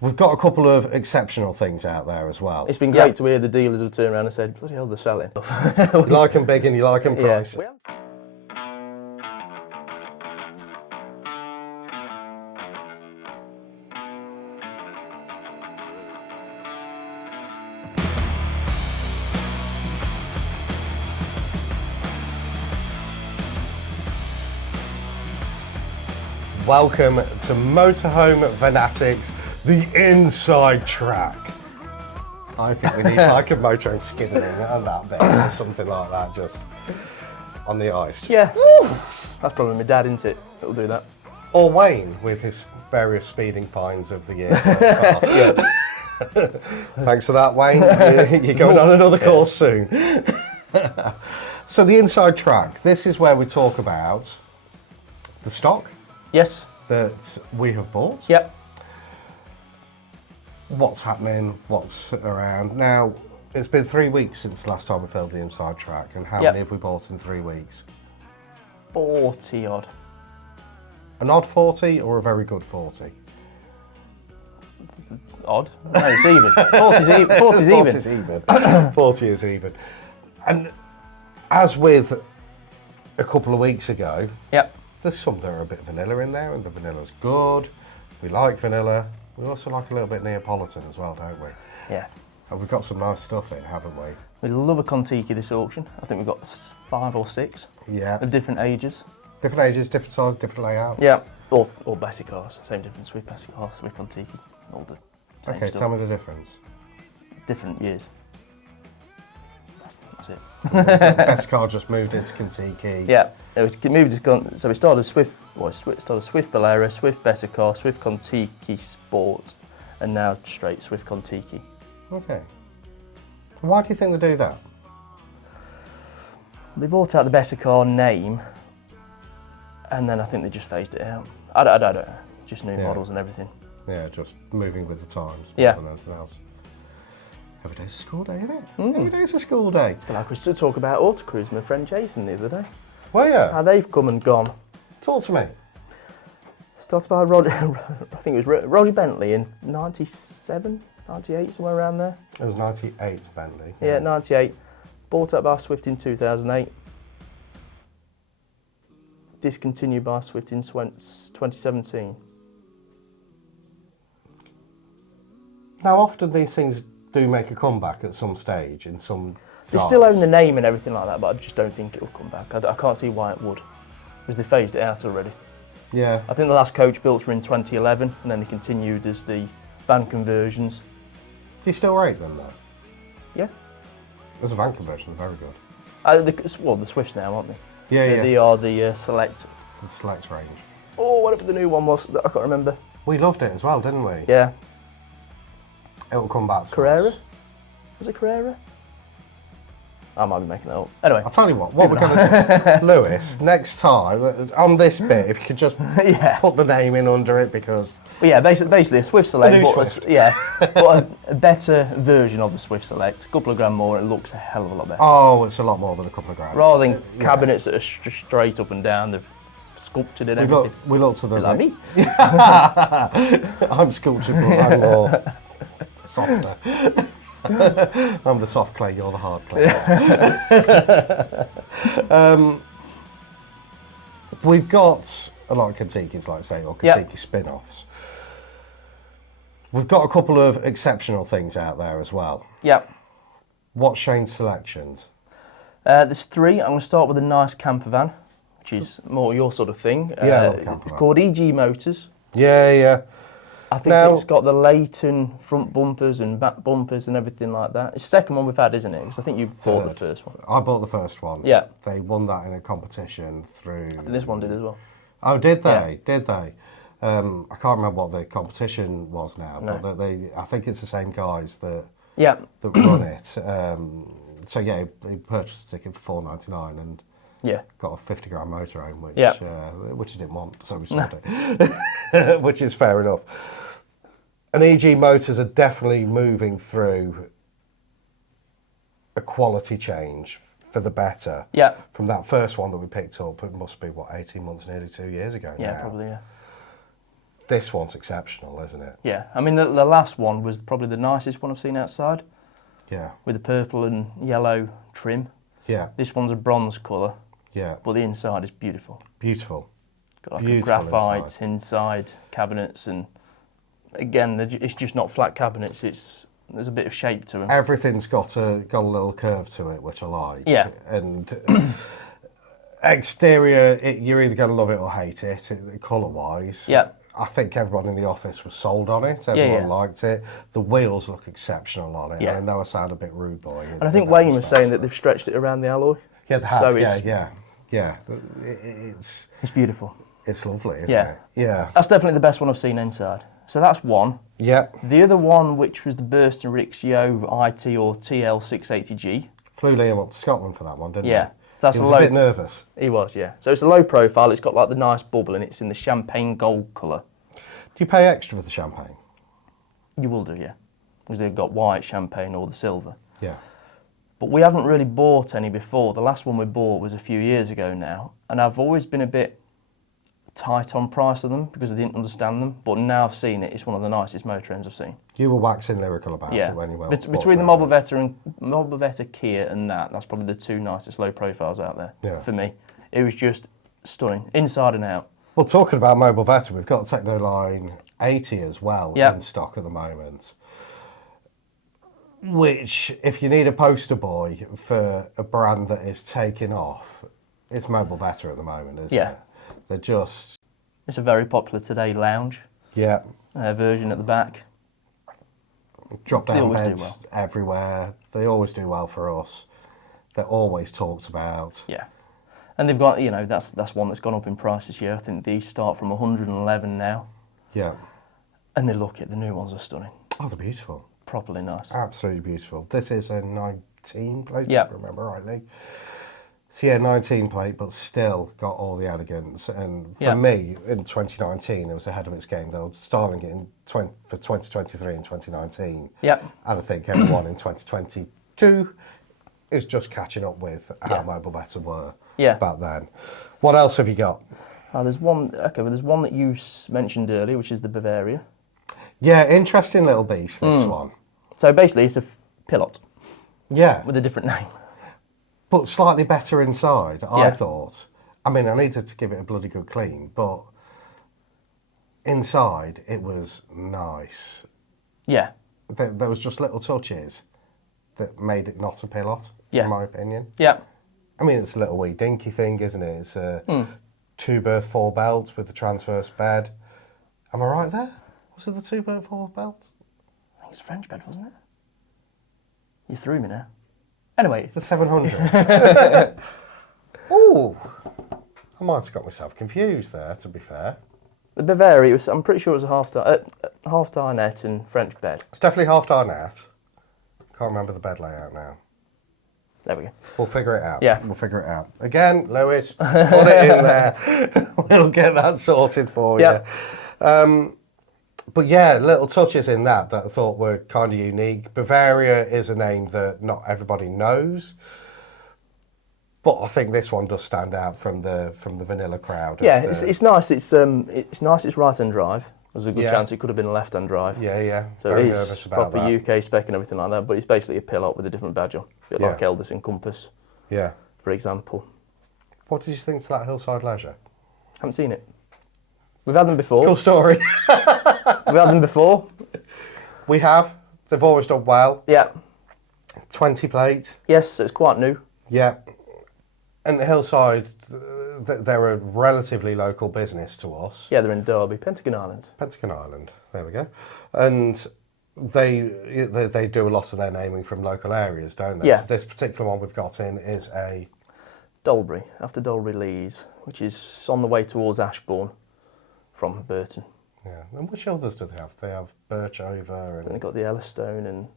We've got a couple of exceptional things out there as well. It's been great to hear the dealers have turned around and said, bloody hell, they're selling. You like them big and you like them pricey. Yeah. Welcome to Motorhome Fanatics, the inside track. I think we need like a motorhome skidding and that bit or something like that, just on the ice. Yeah, that's probably my dad, isn't it? That'll do that. Or Wayne with his various speeding fines of the year. So thanks for that, Wayne. You're going on another course soon. So the inside track, this is where we talk about the stock. Yes. That we have bought. Yep. What's happening, what's around. Now, it's been 3 weeks since the last time we filmed the inside track, and how many have we bought in 3 weeks? 40 odd. An odd 40 or a very good 40? Odd? No, it's even. 40's even. 40 is even. 40 is even. And as with a couple of weeks ago, Yep. there's some that are a bit vanilla in there, and the vanilla's good. We like vanilla. We also like a little bit Neapolitan as well, don't we? Yeah. And we've got some nice stuff in, haven't we? We love a Kon-tiki this auction. I think we've got 5 or 6 Yeah. of different ages. Different ages, different sizes, different layouts. Yeah. Or basic cars. Same difference with basic cars, with Kon-tiki. All the same Okay, stuff. tell me the difference. Different years. That's it. Best car just moved into Kon-tiki. Yeah. So we started Swift. Well, started Swift Bavaria, Swift Bessicar, Swift Kon-tiki Sport, and now straight Swift Kon-tiki. Okay. Why do you think they do that? They bought out the Bessicar name, and then I think they just phased it out. I don't know. Just new models and everything. Yeah, just moving with the times. Yeah. More than anything else. Every day's a school day, isn't it? Every day's a school day. But like we used to talk about Autocruise with my friend Jason the other day. Well, yeah. How they've come and gone. Talk to me. Started by Roddy, I think it was Roddy Bentley in 97, 98, somewhere around there. It was 98 Bentley. Yeah, 98. Bought up by Swift in 2008. Discontinued by Swift in 2017. Now, often these things do make a comeback at some stage in some They still own the name and everything like that, but I just don't think it'll come back. I can't see why it would, because they phased it out already. Yeah. I think the last coach built were in 2011, and then they continued as the van conversions. Do you still rate them, though? Yeah. As a van conversion, very good. Well, the Swifts now, aren't they? Yeah, They are the Select. It's the Select range. Oh, whatever the new one was, I can't remember. We loved it as well, didn't we? Yeah. It'll come back to Carrera? us. Was it Carrera? I might be making that up. Anyway. I'll tell you what we're going to do. Lewis, next time, on this bit, if you could just put the name in under it, because... But yeah, basically a Swift Select, new but Swift. but a better version of the Swift Select. A couple of grand more, it looks a hell of a lot better. Oh, it's a lot more than a couple of grand. Rather than cabinets that are straight up and down, they've sculpted and everything. We looked at the... Like me. I'm sculpted, but I'm more softer. I'm the soft clay, you're the hard clay. We've got a lot of Kon-tikis, like I say, or Kon-tiki spin-offs. We've got a couple of exceptional things out there as well. Yeah. What's Shane's selections? There's 3. I'm going to start with a nice campervan, which is more your sort of thing. Yeah, I love campervan. It's called EG Motors. Yeah. I think it's got the Leighton front bumpers and back bumpers and everything like that. It's the second one we've had, isn't it? Because I think you bought the first one. I bought the first one. Yeah. They won that in a competition through... I think this one did as well. Oh, did they? Yeah. Did they? I can't remember what the competition was now, No. but I think it's the same guys that that run it. So yeah, he purchased a ticket for $4.99 and got a 50 grand motorhome, which he didn't want, so we sold it, which is fair enough. And EG Motors are definitely moving through a quality change for the better. Yeah. From that first one that we picked up, it must be, 18 months, nearly 2 years ago now. Yeah, probably, yeah. this one's exceptional, isn't it? Yeah, I mean the last one was probably the nicest one I've seen outside. Yeah. With the purple and yellow trim. Yeah. This one's a bronze colour. Yeah. But the inside is beautiful. Beautiful. Got like Beautiful a graphite inside cabinets, and again, it's just not flat cabinets. There's a bit of shape to them. Everything's got a little curve to it, which I like. Yeah. And exterior, you're either going to love it or hate it, colour-wise. Yeah. I think everyone in the office was sold on it. Everyone liked it. The wheels look exceptional on it. Yeah. I know I sound a bit rude boy. And I think Wayne was saying that they've stretched it around the alloy. Yeah, they have. So yeah. It's beautiful. It's lovely, isn't it? Yeah. That's definitely the best one I've seen inside. So that's one. Yeah. The other one, which was the Burstner IXEO IT or TL680G. Flew Liam up to Scotland for that one, didn't he? Yeah. So that's he was a bit nervous. He was, yeah. So it's a low profile. It's got like the nice bubble, and it's in the champagne gold colour. Do you pay extra for the champagne? You will do, yeah. Because they've got white champagne or the silver. Yeah. But we haven't really bought any before. The last one we bought was a few years ago now, and I've always been a bit tight on price of them because I didn't understand them. But now I've seen it, it's one of the nicest motorhomes I've seen. You were waxing lyrical about it when you went. Between the Mobilvetta Kia and that's probably the two nicest low profiles out there for me. It was just stunning, inside and out. Well, talking about Mobilvetta, we've got Technoline 80 as well in stock at the moment. Which, if you need a poster boy for a brand that is taking off, it's Mobilvetta at the moment, isn't it? They're just... It's a very popular today lounge. Yeah. Version at the back. Drop-down beds everywhere. They always do well for us. They're always talked about. Yeah. And they've got, that's one that's gone up in price this year. I think these start from 111 now. Yeah. And the new ones are stunning. Oh, they're beautiful. Properly nice. Absolutely beautiful. This is a 19 plate, if I remember rightly. So yeah, 19 plate, but still got all the elegance. And for me, in 2019, it was ahead of its game. They were styling it for 2023 and 2019. Yep. And I think everyone in 2022 is just catching up with how Mobilvetta were back then. What else have you got? There's one. Okay, well, there's one that you mentioned earlier, which is the Bavaria. Yeah, interesting little beast. This one. So basically, it's a Pilot. Yeah. With a different name. But slightly better inside, I thought. I mean, I needed to give it a bloody good clean, but inside it was nice. Yeah. There was just little touches that made it not a Pilot, in my opinion. Yeah. I mean, it's a little wee dinky thing, isn't it? It's a 2-berth 4-belt with the transverse bed. Am I right there? Was it the 2-berth 4-belt? I think it's a French bed, wasn't it? You threw me now. Anyway. The 700. Ooh. I might have got myself confused there, to be fair. The Bavaria, I'm pretty sure it was a half dinette and French bed. It's definitely half dinette. Can't remember the bed layout now. There we go. We'll figure it out. Yeah. We'll figure it out. Again, Lewis, put it in there. We'll get that sorted for you. But yeah, little touches in that I thought were kind of unique. Bavaria is a name that not everybody knows, but I think this one does stand out from the vanilla crowd. Yeah, it's nice. It's nice. It's right-hand drive. There's a good chance it could have been a left-hand drive. Yeah. So very it's nervous about proper that. UK spec and everything like that. But it's basically a Pilot with a different badge on, a bit like Elders and Compass. Yeah. For example. What did you think to that Hillside Leisure? Haven't seen it. We've had them before. Cool story. We've had them before. We have. They've always done well. Yeah. 20 plate. Yes, so it's quite new. Yeah. And Hillside, they're a relatively local business to us. Yeah, they're in Derby, Pentagon Island. Pentagon Island, there we go. And they do a lot of their naming from local areas, don't they? Yeah. This particular one we've got in is a... Dolbury, after Dolbury Lees, which is on the way towards Ashbourne from Burton. Yeah, and which others do they have? They have Birchover and... They've got the Ellistone and...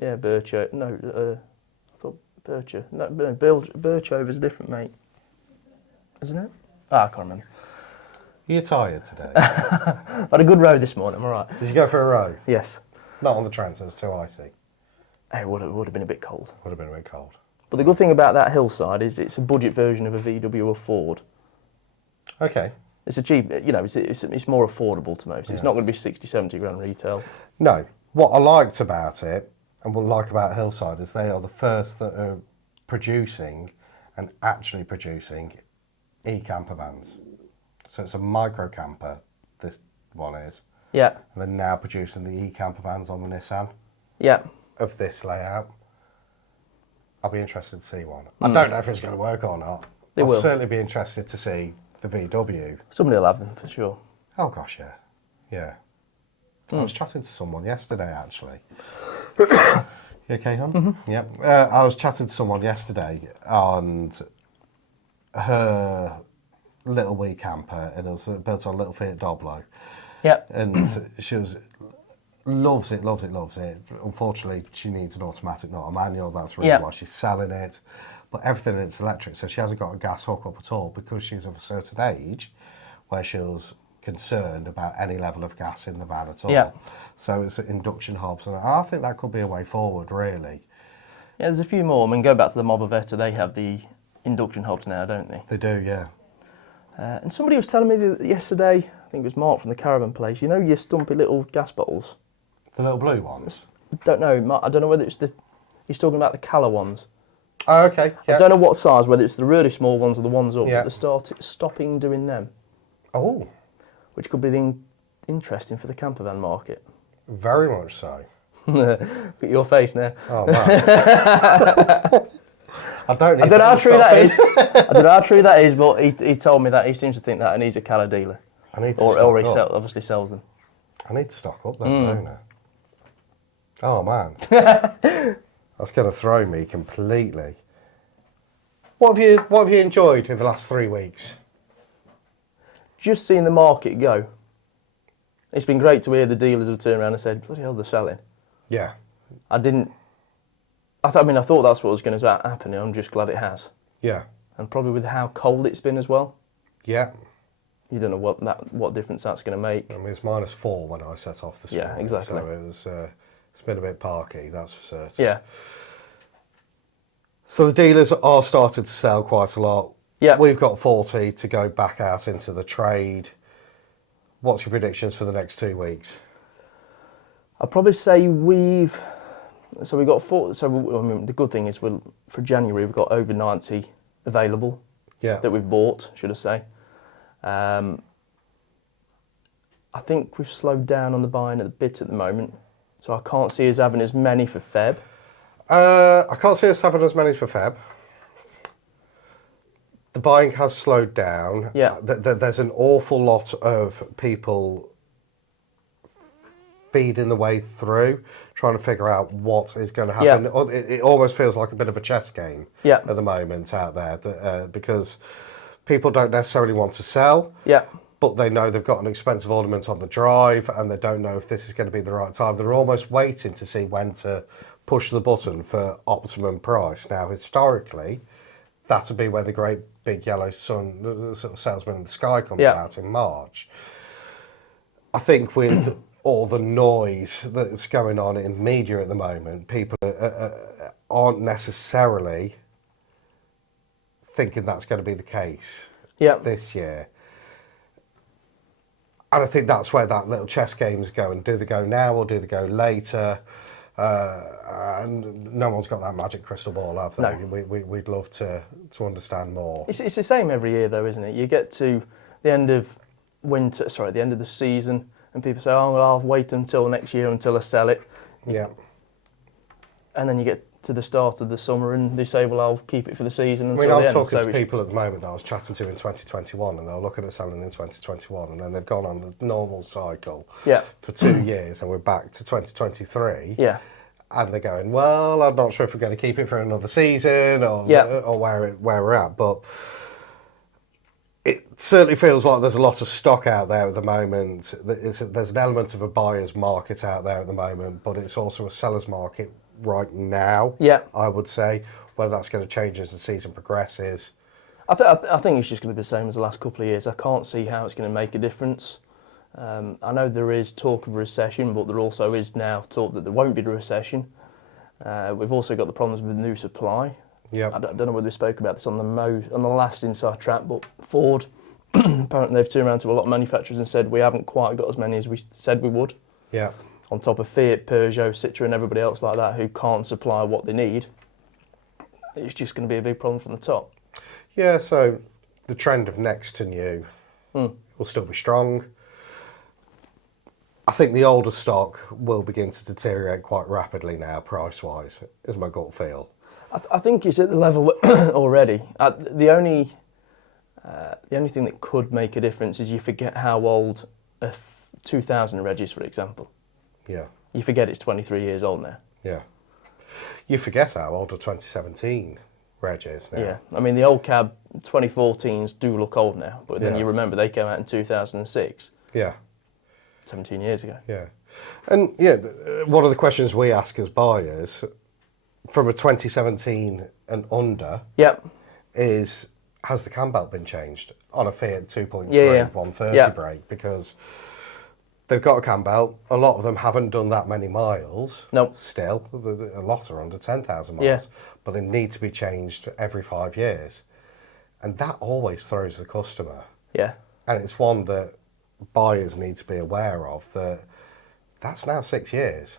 Yeah, Birchover. No, I thought Bircher. No, Birchover's different, mate. Isn't it? I can't remember. You're tired today. I had a good row this morning, I'm all right. Did you go for a row? Yes. Not on the Trent, it's too icy. It would have been a bit cold. Would have been a bit cold. But the good thing about that Hillside is it's a budget version of a VW or Ford. Okay. it's a cheap, you know, it's more affordable to most. It's not going to be 60, 70 grand retail. No. What I liked about it, and what I like about Hillside, is they are the first that are producing and actually producing e-campervans. So it's a micro camper, this one is. Yeah. And they're now producing the e-campervans on the Nissan. Yeah. Of this layout. I'll be interested to see one. I don't know if it's going to work or not. I'll certainly be interested to see the VW. Somebody will have them for sure. Oh gosh, yeah. Yeah. I was chatting to someone yesterday, actually. You okay, hon? Mm-hmm. Yeah. I was chatting to someone yesterday, and her little wee camper, and it was built on a little Fiat Doblo. Yeah. And she loves it. Unfortunately, she needs an automatic, not a manual. That's really why she's selling it. But everything in it's electric, so she hasn't got a gas hookup at all, because she's of a certain age where she was concerned about any level of gas in the van at all. Yeah. So it's induction hobs, and I think that could be a way forward, really. Yeah, there's a few more. I mean, go back to the Mobilvetta, they have the induction hobs now, don't they? They do, yeah. And somebody was telling me that yesterday, I think it was Mark from the Caravan place, you know your stumpy little gas bottles? The little blue ones? I don't know. I don't know whether it's he's talking about the Cala ones. Oh, okay. Yeah. I don't know what size, whether it's the really small ones or the ones up, but they're stopping doing them. Oh. Which could be interesting for the campervan market. Very much so. Look at your face now. Oh, man. I don't know how true that is. I don't know how true that is, but he told me that he seems to think that, and he's a Cala dealer. I need to or he obviously sells them. I need to stock up then, don't I? Oh, man. That's going to throw me completely. What have you enjoyed in the last 3 weeks? Just seeing the market go. It's been great to hear the dealers have turned around and said, bloody hell, they're selling. Yeah. I thought that's what was going to happen. I'm just glad it has. Yeah. And probably with how cold it's been as well. Yeah. You don't know what difference that's going to make. I mean, it's -4 when I set off this morning. Yeah, exactly. So it's been a bit parky, that's for certain. Yeah. So the dealers are starting to sell quite a lot. Yeah. We've got 40 to go back out into the trade. What's your predictions for the next 2 weeks? I'd probably say we've got 4. So I mean, the good thing is for January we've got over 90 available. Yeah. That we've bought, should I say? I think we've slowed down on the buying a bit at the moment, so I can't see us having as many for Feb. I can't see us having as many for Feb. The buying has slowed down. Yeah. There's an awful lot of people feeding the way through, trying to figure out what is going to happen. Yeah. It almost feels like a bit of a chess game at the moment out there, because people don't necessarily want to sell. Yeah. But they know they've got an expensive ornament on the drive, and they don't know if this is going to be the right time. They're almost waiting to see when to push the button for optimum price. Now, historically, that would be where the great big yellow sun, sort of salesman in the sky, comes out in March. I think with all the noise that's going on in media at the moment, people aren't necessarily thinking that's going to be the case this year. And I think that's where that little chess game's going. Do they go now or do they go later? And no one's got that magic crystal ball, have they? No. We'd love to understand more. It's the same every year, though, isn't it? You get to the end of the end of the season, and people say, "Oh, well, I'll wait until next year until I sell it." Yeah. And then you get to the start of the summer, and they say, "Well, I'll keep it for the season until the end." I'm talking to people at the moment that I was chatting to in 2021, and they're looking at selling in 2021, and then they've gone on the normal cycle for 2 years, and we're back to 2023. Yeah. And they're going, well, I'm not sure if we're going to keep it for another season or where we're at, but it certainly feels like there's a lot of stock out there at the moment. There's an element of a buyer's market out there at the moment, but it's also a seller's market right now, I would say. Whether that's going to change as the season progresses. I think it's just going to be the same as the last couple of years. I can't see how it's going to make a difference. I know there is talk of a recession, but there also is now talk that there won't be a recession. We've also got the problems with new supply. Yeah. I don't know whether we spoke about this on the last Inside Track, but Ford apparently they've turned around to a lot of manufacturers and said we haven't quite got as many as we said we would. Yeah. On top of Fiat, Peugeot, Citroën, everybody else like that who can't supply what they need, it's just going to be a big problem from the top. Yeah, so the trend of next to new will still be strong. I think the older stock will begin to deteriorate quite rapidly now, price-wise, is my gut feel. I think it's at the level already. The only thing that could make a difference is you forget how old a 2000 reg is, for example. Yeah. You forget it's 23 years old now. Yeah. You forget how old a 2017 reg is now. Yeah. I mean, the old cab 2014s do look old now, but then you remember they came out in 2006. Yeah. 17 years ago. Yeah. And yeah, one of the questions we ask as buyers from a 2017 and under is, has the cam belt been changed on a Fiat 2.3 130 brake? Because they've got a cam belt. A lot of them haven't done that many miles. No. Still, a lot are under 10,000 miles. But they need to be changed every 5 years. And that always throws the customer. Yeah. And it's one that buyers need to be aware of, that's now 6 years.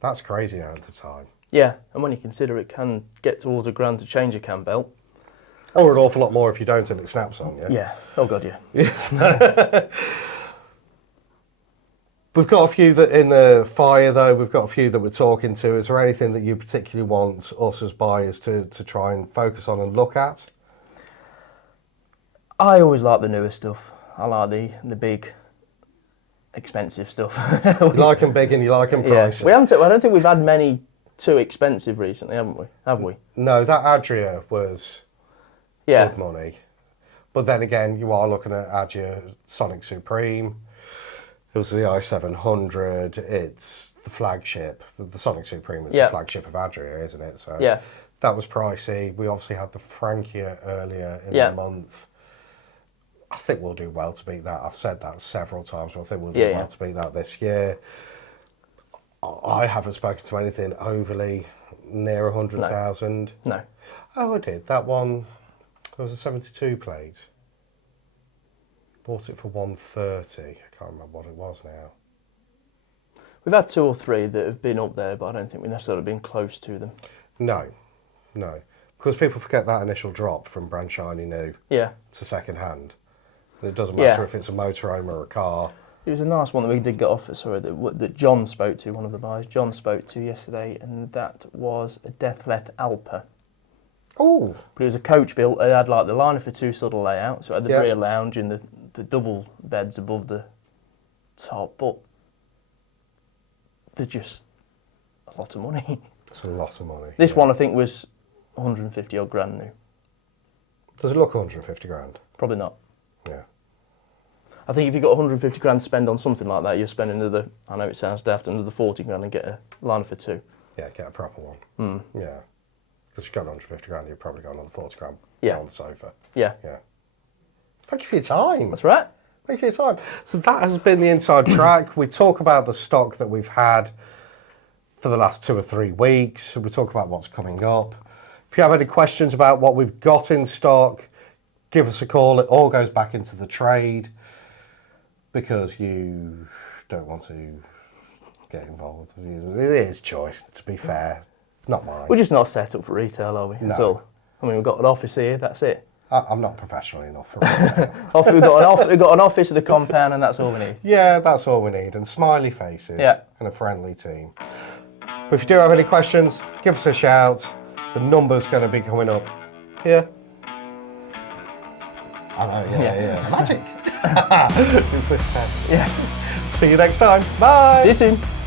That's crazy out of the time. Yeah, and when you consider it can get towards £1,000 to change a cam belt. Or an awful lot more if you don't and it snaps on you. Yeah, oh god, yeah. Yes. We've got a few that in the fire though, we've got a few that we're talking to. Is there anything that you particularly want us as buyers to try and focus on and look at? I always like the newer stuff. I like the big, expensive stuff. You like them big and you like them pricey. We haven't. I don't think we've had many too expensive recently, haven't we? Have we? No, that Adria was good money. But then again, you are looking at Adria Sonic Supreme. It was the i700. It's the flagship. The Sonic Supreme is the flagship of Adria, isn't it? So that was pricey. We obviously had the Frankia earlier in the month. I think we'll do well to beat that. I've said that several times, but I think we'll do well to beat that this year. I haven't spoken to anything overly near 100,000. No. Oh, I did. That one, it was a 72 plate. Bought it for 130. I can't remember what it was now. We've had 2 or 3 that have been up there, but I don't think we've necessarily been close to them. No. Because people forget that initial drop from brand shiny new to second hand. It doesn't matter if it's a motorhome or a car. It was a nice one that we did get off, that John spoke to, one of the buyers. John spoke to yesterday, and that was a Deathleth Alpa. Oh! But it was a coach built. It had like the liner for 2 sort of layout, so it had the rear lounge and the double beds above the top, but they're just a lot of money. It's a lot of money. This one I think was 150 odd grand new. Does it look 150 grand? Probably not. Yeah. I think if you've got 150 grand to spend on something like that, you're spending another, I know it sounds daft, another 40 grand and get a liner for 2. Yeah, get a proper one. Yeah. Because you've got 150 grand, you've probably got another 40 grand on the sofa. Yeah. Thank you for your time. That's right. Thank you for your time. So that has been the Inside Track. We talk about the stock that we've had for the last 2 or 3 weeks. We talk about what's coming up. If you have any questions about what we've got in stock, give us a call. It all goes back into the trade because you don't want to get involved. It is choice, to be fair. Not mine. We're just not set up for retail, are we? That's all. I mean, we've got an office here, that's it. I'm not professional enough for retail. We've got an office at the compound and that's all we need. Yeah, that's all we need. And smiley faces and a friendly team. But if you do have any questions, give us a shout. The number's going to be coming up here. I know, Magic. It's this pen. See you next time. Bye. See you soon.